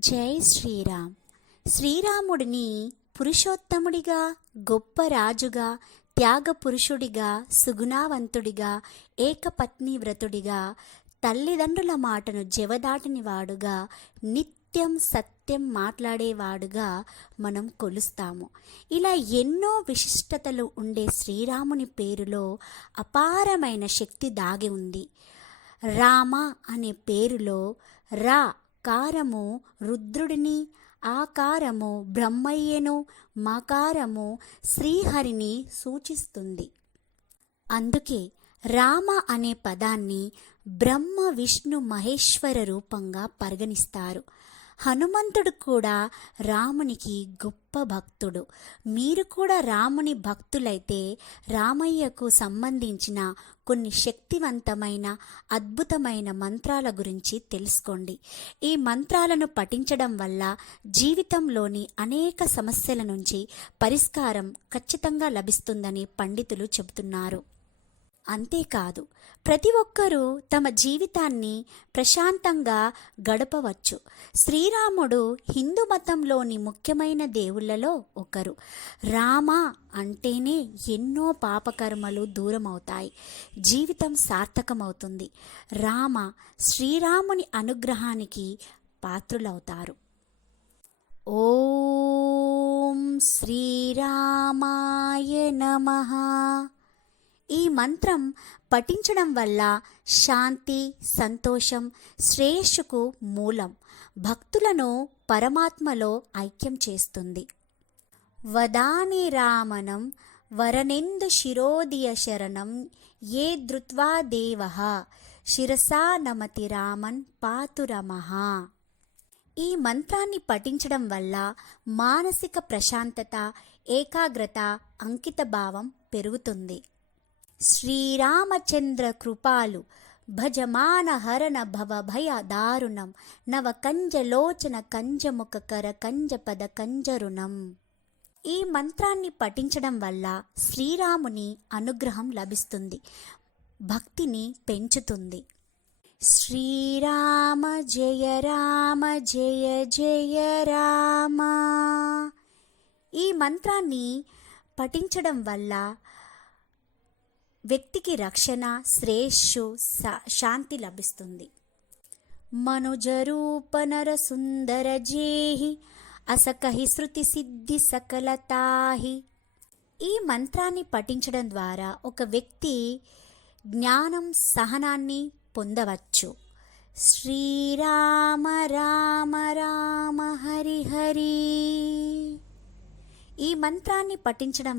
జై శ్రీరామ్. శ్రీరాముడిని పురుషోత్తముడిగా గొప్ప రాజుగా త్యాగ పురుషుడిగా సుగుణావంతుడిగా ఏకపత్ని వ్రతుడిగా తల్లిదండ్రుల మాటను జవదాటని వాడుగా నిత్యం సత్యం మాట్లాడేవాడుగా మనం కొలుస్తాము. ఇలా ఎన్నో విశిష్టతలు ఉండే శ్రీరాముని పేరులో అపారమైన శక్తి దాగి ఉంది. రామ అనే పేరులో రా కారము రుద్రుడిని ఆకారము బ్రహ్మయ్యను మకారము శ్రీహరిని సూచిస్తుంది. అందుకే రామ అనే పదాన్ని బ్రహ్మ విష్ణు మహేశ్వర రూపంగా పరిగణిస్తారు. హనుమంతుడు కూడా రామునికి గొప్ప భక్తుడు. మీరు కూడా రాముని భక్తులైతే రామయ్యకు సంబంధించిన కొన్ని శక్తివంతమైన అద్భుతమైన మంత్రాల గురించి తెలుసుకోండి. ఈ మంత్రాలను పఠించడం వల్ల జీవితంలోని అనేక సమస్యల నుంచి పరిష్కారం ఖచ్చితంగా లభిస్తుందని పండితులు చెబుతున్నారు. అంతేకాదు ప్రతి ఒక్కరూ తమ జీవితాన్ని ప్రశాంతంగా గడపవచ్చు. శ్రీరాముడు హిందూ మతంలోని ముఖ్యమైన దేవుళ్ళలో ఒకరు. రామ అంటేనే ఎన్నో పాపకర్మలు దూరమవుతాయి జీవితం సార్థకమవుతుంది. రామ శ్రీరాముని అనుగ్రహానికి పాత్రులవుతారు. ఓం శ్రీరామాయ నమః. ఈ మంత్రం పఠించడం వల్ల శాంతి సంతోషం శ్రేయస్సుకు మూలం. భక్తులను పరమాత్మలో ఐక్యం చేస్తుంది. వదాని రామనం వరనెందు శిరోదియ శరణం ఏ ధృత్వా దేవ? శిరసా నమతి రామన్ పాతురమః ఈ మంత్రాన్ని పఠించడం వల్ల మానసిక ప్రశాంతత ఏకాగ్రత అంకిత భావం పెరుగుతుంది. శ్రీరామచంద్ర కృపాలు భజమాన హరణ భవ భయ దారుణం నవ కంజలోచన కంజముఖ కర కంజపద కంజరుణం. ఈ మంత్రాన్ని పఠించడం వల్ల శ్రీరాముని అనుగ్రహం లభిస్తుంది భక్తిని పెంచుతుంది. శ్రీరామ జయ రామ జయ జయ రామ. ఈ మంత్రాన్ని పఠించడం వల్ల వ్యక్తికి రక్షణ శ్రేయస్సు శా- శాంతి లభిస్తుంది. మనుజరూప నర సుందర జేహి అసకహి శృతి సిద్ధి సకలతాహి. ఈ మంత్రాన్ని పఠించడం ద్వారా ఒక వ్యక్తి జ్ఞానం సహనాన్ని పొందవచ్చు. శ్రీరామ రామ రామ హరి హరి. ఈ మంత్రాన్ని పఠించడం